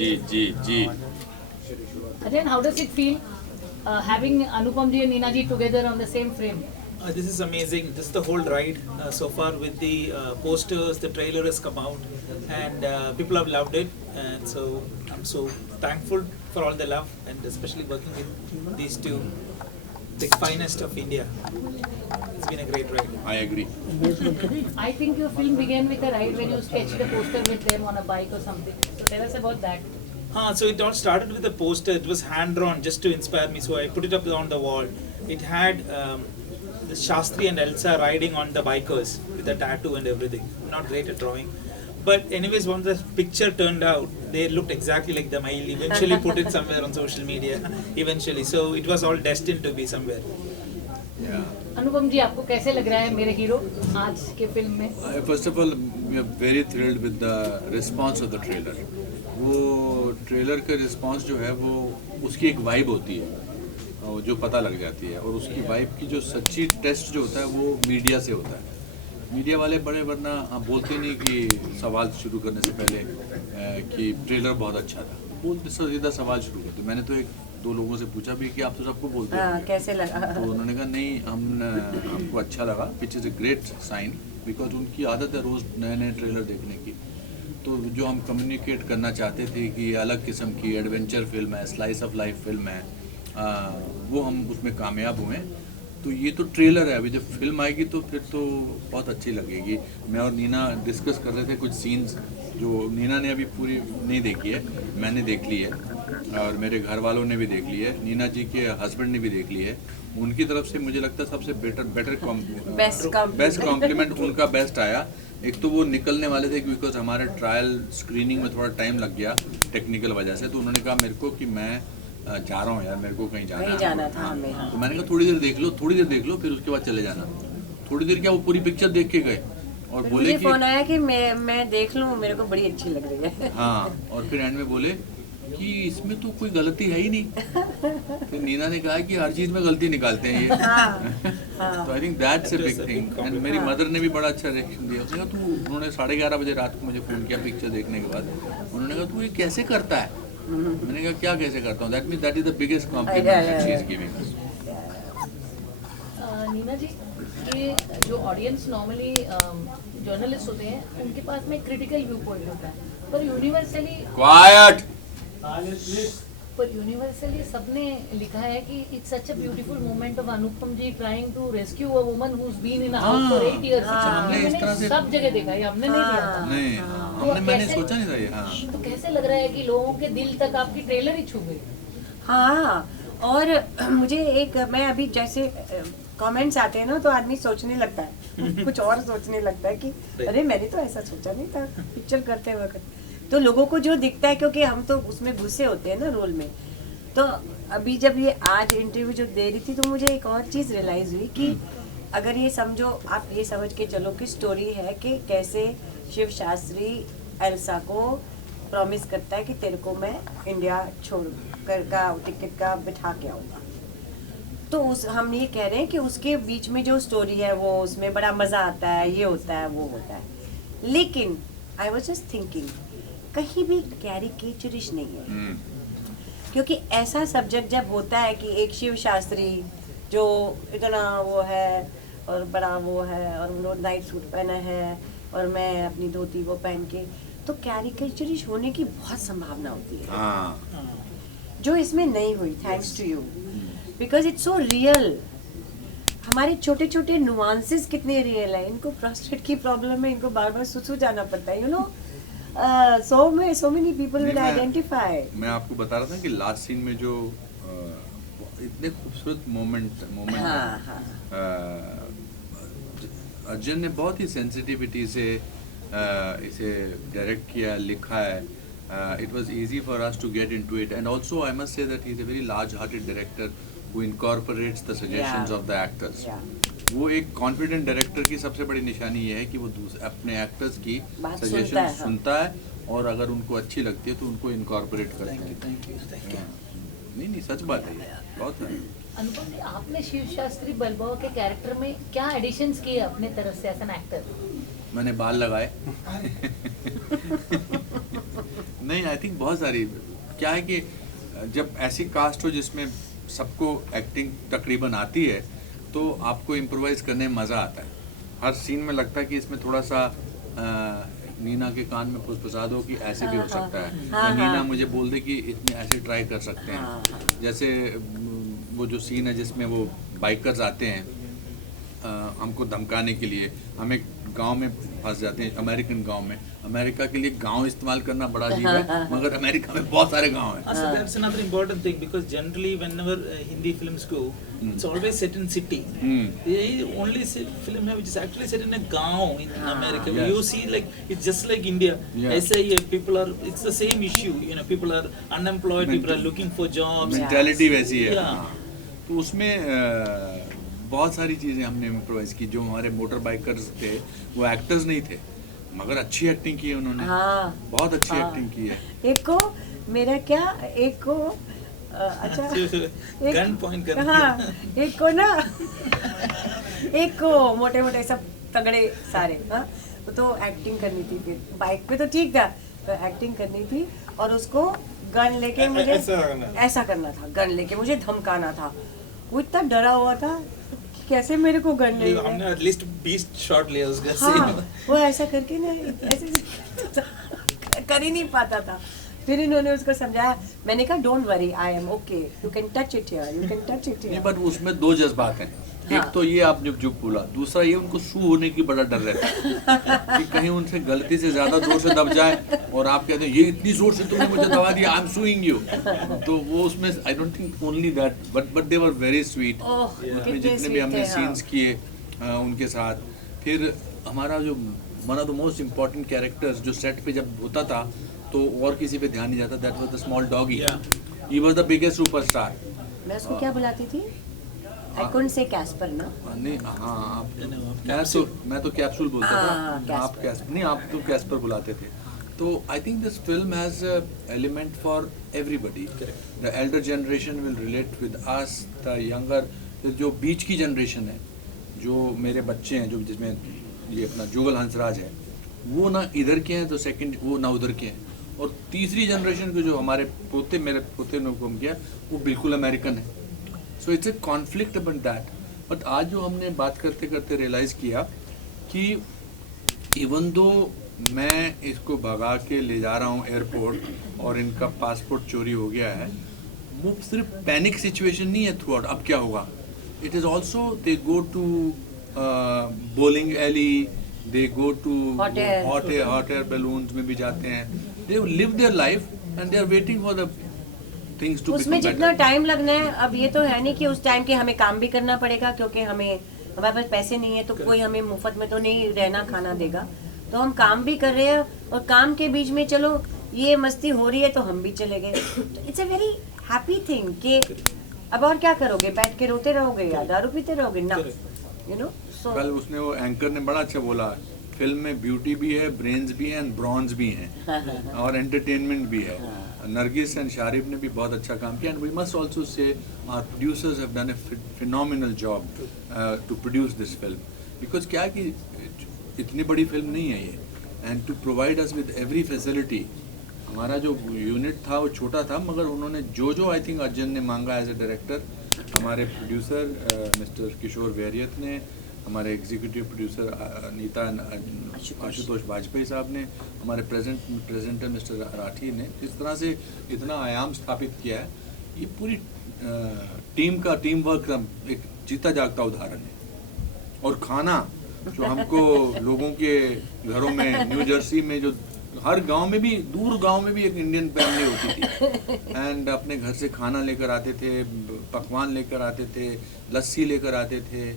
Ji. Again, how does it feel having Anupam ji and Neena ji together on the same frame? This is amazing. This is the whole ride so far with the posters. The trailer has come out, and people have loved it. And so I'm so thankful for all the love, and especially working with these two, the finest of India. It's been a great ride. I agree. I think your film began with a ride when you sketched a poster with them on a bike or something. So tell us about that. So it all started with a poster. It was hand drawn just to inspire me. So I put it up on the wall. It had the Shastri and Elsa riding on the bikers with a tattoo and everything. Not great at drawing. But anyways, once the picture turned out, they looked exactly like them. I'll eventually put it somewhere on social media. Eventually. So it was all destined to be somewhere. Yeah. अनुपम जी आपको कैसे लग रहा है मेरे hero आज के film में? First of all, we are very thrilled with the response of the trailer. वो ट्रेलर का रिस्पांस जो है वो उसकी एक वाइब होती है जो पता लग जाती है, और उसकी वाइब की जो सच्ची टेस्ट जो होता है वो मीडिया से होता है. मीडिया वाले बड़े वरना आप बोलते नहीं कि सवाल शुरू करने से पहले कि ट्रेलर बहुत अच्छा था, बोलते सीधा सवाल शुरू करते. मैंने तो एक दो लोगों से पूछा भी कि आप तो सबको बोलते हैं कैसे लगा, तो उन्होंने कहा नहीं हमको अच्छा लगा, which is a great sign, because उनकी आदत है रोज़ नए नए ट्रेलर देखने की. तो जो हम कम्युनिकेट करना चाहते थे कि अलग किस्म की एडवेंचर फिल्म है, स्लाइस ऑफ लाइफ फिल्म है, वो हम उसमें कामयाब हुए. तो ये तो ट्रेलर है, अभी जब फिल्म आएगी तो फिर तो बहुत अच्छी लगेगी. मैं और नीना डिस्कस कर रहे थे कुछ सीन्स जो नीना ने अभी पूरी नहीं देखी है, मैंने देख ली है और मेरे घर वालों ने भी देख ली है, नीना जी के हस्बैंड ने भी देख ली है. उनकी तरफ से मुझे लगता है सबसे बेस्ट कॉम्प्लीमेंट उनका बेस्ट आया. एक तो वो निकलने वाले थे बिकॉज हमारे ट्रायल स्क्रीनिंग में थोड़ा टाइम लग गया टेक्निकल वजह से, तो उन्होंने कहा मेरे को कि मैं जा रहा हूँ यार, मेरे को कहीं जाना था हमें. तो मैंने कहा थोड़ी देर देख लो फिर उसके बाद चले जाना. थोड़ी देर क्या वो पूरी पिक्चर देख के गए और बोले कि फोन आया कि मैं देख लूँ, मेरे को बड़ी अच्छी लग रही है. हाँ, और फिर एंड में बोले कि इसमें तो कोई गलती है ही नहीं. फिर नीना ने कहा कि हर चीज़ में गलती निकालते हैं ये. तो I think that's a big thing. And मेरी मदर ने भी बड़ा अच्छा रिएक्शन दिया. उसने कहा उन्होंने 11:30 बजे रात को मुझे फ़ोन किया पिक्चर देखने के बाद. उन्होंने कहा तू ये कैसे करता है. मैंने कहा क्या कैसे करता हूँ, that is the biggest compliment she is giving us. Neena ji, ये जो ऑडियंस नॉर्मली जर्नलिस्ट होते हैं उनके पास में क्रिटिकल व्यू पॉइंट होता है, पर यूनिवर्सली सबने लिखा है कि it's such a beautiful moment of Anupam ji trying to rescue a woman who has been in a house for 8 years. हमने सब जगह देखा है, हमने नहीं दिया था. नहीं, मैंने सोचा नहीं था ये. हाँ, तो कैसे लग रहा है कि लोगों के दिल तक आपकी ट्रेलर ही छू गई? हाँ, और मुझे मैं अभी जैसे कमेंट्स आते हैं ना तो आदमी सोचने लगता है कुछ और सोचने लगता है कि अरे मैंने तो ऐसा सोचा नहीं था पिक्चर करते वक्त. तो लोगों को जो दिखता है, क्योंकि हम तो उसमें घुसे होते हैं ना रोल में. तो अभी जब ये आज इंटरव्यू जो दे रही थी तो मुझे एक और चीज़ रियलाइज़ हुई कि अगर ये समझो, आप ये समझ के चलो कि स्टोरी है कि कैसे शिव शास्त्री एल्सा को प्रॉमिस करता है कि तेरे को मैं इंडिया छोड़ कर का टिकट का बिठा के आऊँगा. तो हम ये कह रहे हैं कि उसके बीच में जो स्टोरी है वो उसमें बड़ा मज़ा आता है, ये होता है वो होता है. लेकिन आई वॉज जस्ट थिंकिंग कहीं भी कैरिकेचरिश नहीं है. क्योंकि ऐसा सब्जेक्ट जब होता है कि एक शिव शास्त्री जो इतना वो है और बड़ा वो है और उन्होंने नाइट सूट पहना है और मैं अपनी धोती वो पहन के, तो कैरिकेचरिश होने की बहुत संभावना होती है जो इसमें नहीं हुई. Thanks to you, because it's so real. हमारे छोटे छोटे नुआंसेस कितने रियल है. इनको प्रोस्टेट की प्रॉब्लम है, इनको बार बार सुसु जाना पड़ता है, you know. so many people will identify. मैं आपको बता रहा था कि लास्ट सीन में जो इतने खूबसूरत मोमेंट अर्जुन ने बहुत ही सेंसिटिविटी से इसे डायरेक्ट किया, लिखा है. It was easy for us to get into it, and also I must say that he is a very large-hearted director who incorporates the suggestions of the actors. वो एक confident director की सबसे बड़ी निशानी ये है कि वो अपने एक्टर्स की सजेशन सुनता है और अगर उनको अच्छी लगती है तो उनको इनकॉर्पोरेट करता है. नहीं सच बात है, बहुत है. अनुपम जी, आपने शिव शास्त्री बलबोआ के कैरेक्टर में क्या एडिशंस किए अपने तरफ से एज एन एक्टर? मैंने बाल लगाए. नहीं, आई थिंक बहुत सारी, क्या है कि जब ऐसी कास्ट हो जिसमें सबको एक्टिंग तकरीबन आती है तो आपको इम्प्रोवाइज करने में मज़ा आता है। हर सीन में लगता है कि इसमें थोड़ा सा नीना के कान में फुसफुसा दो कि ऐसे भी हो सकता है, या नीना मुझे बोल दे कि इतने ऐसे ट्राई कर सकते हैं। जैसे वो जो सीन है जिसमें वो बाइकर्स आते हैं हमको धमकाने के लिए, हम एक गांव में फंस जाते हैं, अमेरिकन गांव में। अमेरिका के लिए गांव इस्तेमाल करना बड़ा अजीब है, मगर अमेरिका में बहुत सारे गांव हैं। So that's another important thing, because generally whenever Hindi films go, it's always set in city. The only film है which is actually set in a गांव in America. Yes. You see, like it's just like India. Yes. ऐसा ही है, people are, it's the same issue. You know, people are unemployed, people are looking for jobs. Mentality वैसी है। Yeah. तो उसमें बहुत सारी चीज़ें हमने इम्प्रोवाइज की। जो हमारे मोटर बाइकर्स थे वो एक्टर्स नहीं थे, मगर अच्छी एक्टिंग की है उन्होंने। बहुत अच्छी एक्टिंग की है। एक को मेरा क्या, एक को अच्छा गन पॉइंट करना। हाँ, एक को ना, एक को मोटे मोटे सब तगड़े सारे, हाँ, तो एक्टिंग करनी थी। फिर बाइक पे तो ठीक था, तो एक्टिंग करनी थी और उसको गन लेके मुझे ऐसा करना था, गन लेके मुझे धमकाना था। वो इतना डरा हुआ था कि कैसे मेरे को गन ले, हमने एटलीस्ट 20 शॉट लिया उसका। हाँ, वो ऐसा करके ना ऐसे कर ही नहीं पाता था। फिर इन्होंने उसको समझाया, मैंने कहा don't worry, I am okay, you can touch it here, you can touch it नहीं, हियर। बट उसमें दो जज्बात हैं। एक तो ये आप जुप बोला, दूसरा ये उनको सू होने की बड़ा डर रहता है कि कहीं उनसे गलती से ज्यादा जोर से दब जाए और आप कहते हैं ये इतनी जोर से तुमने मुझे दबा दिया, आई एम सूइंग यू। तो वो उसमें I don't think only that, but they were very sweet. उसमें जितने भी हमने सीन्स किए उनके साथ। फिर हमारा जो one of the most important characters जो सेट पे जब होता था तो और किसी पे ध्यान नहीं जाता, that was the small doggy. He was the biggest superstar. मैं उसको क्या बुलाती थी? I couldn't say Casper ना। नहीं, हाँ, आप मैं तो कैप्सूल बोलता था, आप कैस्पर नहीं, आप तो कैस्पर बुलाते थे। तो I think this film has element for everybody. The Elder generation will relate with us, the younger, जो बीच की जनरेशन है, जो मेरे बच्चे हैं, जो जिसमें ये अपना जुगल हंसराज है, वो ना इधर के हैं, तो सेकंड वो ना उधर के हैं, और तीसरी जनरेशन के जो हमारे पोते, मेरे पोते ने हुक्म किया, वो बिल्कुल अमेरिकन है। So it's a conflict about that. But आज जो हमने बात करते करते रियलाइज़ किया कि इवन दो मैं इसको भगा के ले जा रहा हूँ एयरपोर्ट और इनका पासपोर्ट चोरी हो गया है, वो सिर्फ पैनिक सिचुएशन नहीं है थ्रू आउट, अब क्या होगा। It is also they go to bowling alley, they go to hot air balloons में भी जाते हैं, they live their life and they are waiting for the things to. उसमें जितना टाइम लगना है, अब ये तो है नहीं कि उस टाइम के हमें काम भी करना पड़ेगा, क्योंकि हमारे पास पैसे नहीं है, तो कोई हमें मुफ्त में तो नहीं रहना खाना देगा, तो हम काम भी कर रहे हैं, और काम के बीच में चलो ये मस्ती हो रही है तो हम भी चले गए। It's a very happy thing कि अब और क्या करोगे, बैठ के रोते रहोगे या दारू पीते रहोगे ना, यू नो। सो कल उसने वो एंकर ने बड़ा अच्छा बोला, फिल्म में ब्यूटी भी है, ब्रेन्स भी हैं, ब्रॉन्ज भी हैं और एंटरटेनमेंट भी है। नरगिस एंड शारिब ने भी बहुत अच्छा काम किया, and we must also say our producers have done a phenomenal job to produce this film, because क्या है कि इतनी बड़ी फिल्म नहीं है ये, and to provide us with every facility. हमारा जो यूनिट था वो छोटा था, मगर उन्होंने जो आई थिंक अर्जुन ने मांगा एज ए डायरेक्टर, हमारे प्रोड्यूसर मिस्टर किशोर वैरियत ने, हमारे एग्जीक्यूटिव प्रोड्यूसर नीता आशुतोष वाजपेयी साहब ने, हमारे प्रेजेंटर मिस्टर राठी ने इस तरह से इतना आयाम स्थापित किया है। ये पूरी टीम वर्क का एक जीता जागता उदाहरण है। और खाना जो हमको लोगों के घरों में, न्यू जर्सी में, जो हर गांव में भी, दूर गांव में भी एक इंडियन फैमिली होती थी, एंड अपने घर से खाना लेकर आते थे, पकवान लेकर आते थे, लस्सी लेकर आते थे।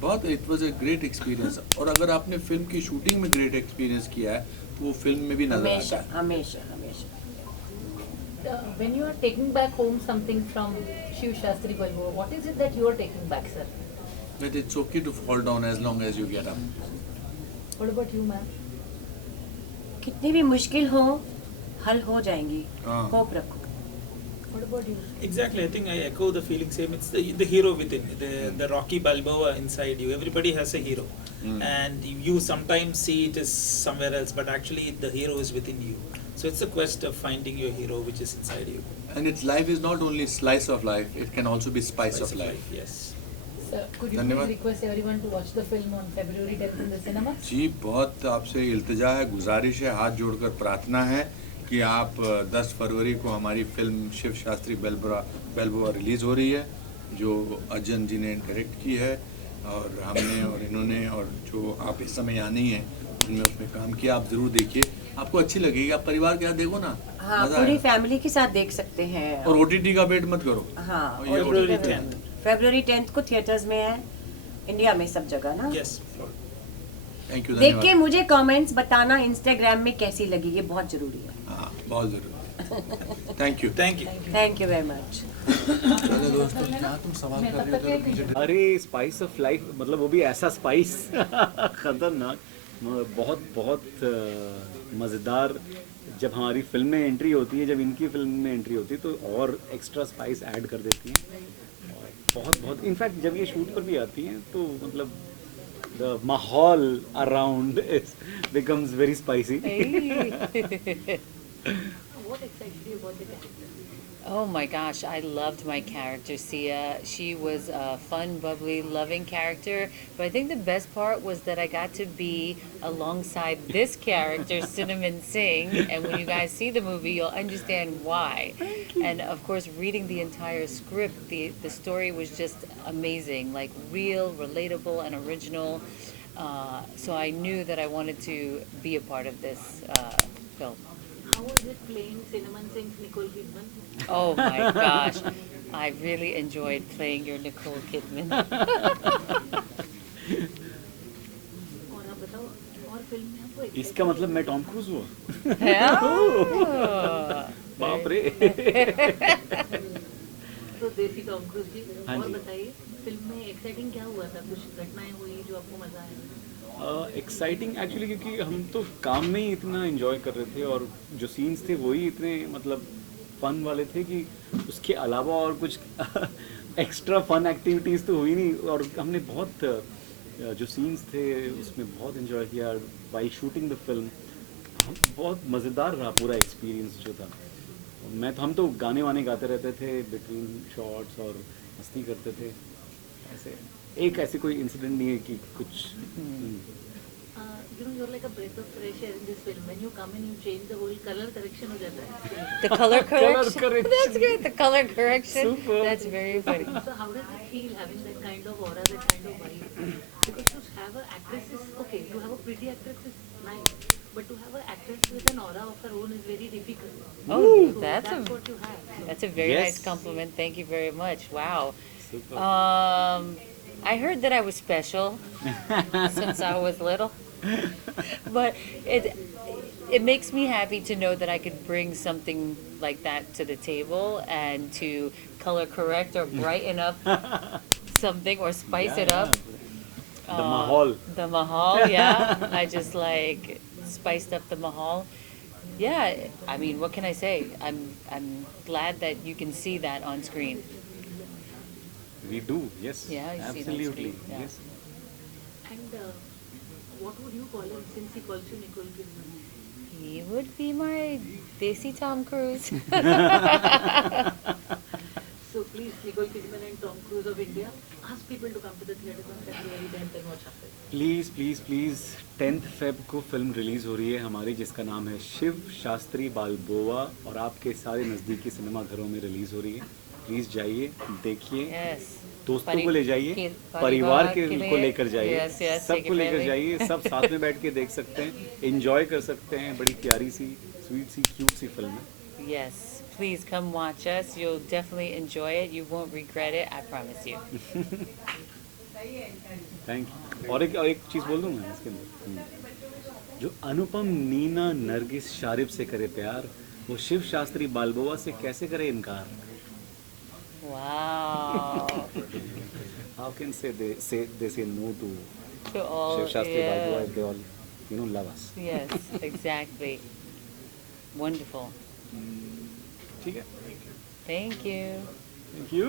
बहुत it was a great experience. और अगर आपने फिल्म की शूटिंग में ग्रेट एक्सपीरियंस किया है तो वो फिल्म में भी नजर आता है। हमेशा। When you are taking back home something from Shiv Shastri Balbo, what is it that you are taking back, sir? That it's okay to fall down as long as you get up. What about you, ma'am? कितनी भी मुश्किल हो, हल हो जाएंगी, हाँ। Hope रखो। What about you? Exactly, I think I echo the feeling same. It's the hero within, the Rocky Balboa inside you. Everybody has a hero, and you sometimes see it as somewhere else, but actually the hero is within you. So it's a quest of finding your hero, which is inside you. And its life is not only slice of life, it can also be spice of life. Yes. Sir, could you धन्यवाद। please request everyone to watch the film on February 10th in the cinemas? जी बहुत आपसे इल्तिजा है, गुजारिश है, हाथ जोड़कर प्रार्थना है कि आप 10 फरवरी को हमारी फिल्म शिव शास्त्री बेलबुआ रिलीज़ हो रही है, जो अजन जी ने डायरेक्ट की है और हमने और इन्होंने और जो आप इस समय यहाँ नहीं हैं उनमें उसमें काम किया। आप ज़रूर देखिए, आपको अच्छी लगेगी। आप परिवार के साथ देखो ना, हाँ मज़ा पूरी आएगा। फैमिली के साथ देख सकते हैं। और OTT का वेट मत करो। हाँ और ये February OTT 10th. February 10th को थिएटर्स में है, इंडिया में सब जगह ना। Yes. थैंक यू, देख के धन्यवाद। मुझे कमेंट्स बताना इंस्टाग्राम में कैसी लगी, ये बहुत जरूरी है। हाँ बहुत ज़रूर। Thank you. Thank you. Thank you very much. चलो दोस्तों, क्या तुम सवाल कर रहे हो? जरा पीछे अरे स्पाइस ऑफ लाइफ मतलब वो भी ऐसा स्पाइस खतरनाक, बहुत बहुत मज़ेदार। जब हमारी फिल्म में एंट्री होती है, जब इनकी फिल्म में एंट्री होती है तो और एक्स्ट्रा स्पाइस ऐड कर देती हैं। और बहुत बहुत इनफैक्ट जब ये शूट पर भी आती हैं तो मतलब द माहौल around becomes very spicy. What excited you about the character? Oh my gosh, I loved my character, Sia. She was a fun, bubbly, loving character. But I think the best part was that I got to be alongside this character, Cinnamon Singh. And when you guys see the movie, you'll understand why. And of course, reading the entire script, the story was just amazing, like real, relatable, and original. So I knew that I wanted to be a part of this film. How was it playing Cinnamon Singh's Nicole Kidman? Oh my gosh, I really enjoyed playing your Nicole Kidman. और आप बताओ, और film में आपको इसका मतलब मैं Tom cruise हुआ? Oh, बाप रे। तो देसी टॉम क्रूज जी, हाँ और जी। बताइए फिल्म में एक्साइटिंग क्या हुआ था? कुछ घटनाएं हुई जो आपको मजा आया? एक्साइटिंग एक्चुअली क्योंकि हम तो काम में ही इतना एंजॉय कर रहे थे और जो सीन्स थे वही इतने मतलब फन वाले थे कि उसके अलावा और कुछ एक्स्ट्रा फन एक्टिविटीज़ तो हुई नहीं। और हमने बहुत जो सीन्स थे उसमें बहुत एंजॉय किया बाई शूटिंग द फिल्म। बहुत मज़ेदार रहा पूरा एक्सपीरियंस जो था। हम तो गाने वाने गाते रहते थे बिटवीन शॉट्स और मस्ती करते थे। ऐसे एक ऐसे कोई इंसिडेंट नहीं है कि कुछ You know, you're like a breath of fresh air in this film. When you come in, you change the whole color correction हो जाता है. the color correction. correction. That's good. The color correction. Super. That's very funny. So how does it feel having that kind of aura, that kind of vibe? Because to have an actress is okay. To have a pretty actress is nice, but to have an actress with an aura of her own is very difficult. Oh, So that's that's a what you have. that's a very Yes. nice compliment. Thank you very much. Wow. super. I heard that I was special since I was little, but it makes me happy to know that I could bring something like that to the table and to color correct or brighten up something or spice it up. The mahal. The mahal, yeah. I just like spiced up the mahal. Yeah, I mean, what can I say? I'm glad that you can see that on screen. We do, yes. Yeah, you see it on absolutely. screen, yeah. Yes. And what would you call him since he calls you Nicole Kidman? He would be my Desi Tom Cruise. So please, Nicole Kidman and Tom Cruise of India, ask people to come to the theatres on February 10th and watch our film. Please please please 10th Feb को film release हो रही है हमारी, जिसका नाम है शिव शास्त्री बालबोआ, और आपके सारे नज़दीकी सिनेमा घरों में रिलीज़ हो रही है। प्लीज़ जाइए, देखिए, Yes. दोस्तों को ले जाइए, परिवार परिवार के के लिए, को लेकर जाइए, yes, yes, take सबको a लेकर family. जाइए, सब साथ में बैठ के देख सकते हैं, एंजॉय कर सकते हैं। बड़ी प्यारी सी, स्वीट सी, क्यूट सी फिल्म है। Yes. Please come watch us. You'll definitely enjoy it. You won't regret it. I promise you. Thank you. और एक चीज़ बोल दूँ मैं इसके अंदर, जो अनुपम नीना नरगिस शारिब से करे प्यार, वो शिव शास्त्री बालबोआ से कैसे करे इनकार? Wow. How can they say no to To all. Shiv Shastri Yeah. Balboa if they all love us? Yes, exactly. Wonderful. ठीक है, Thank you. thank you.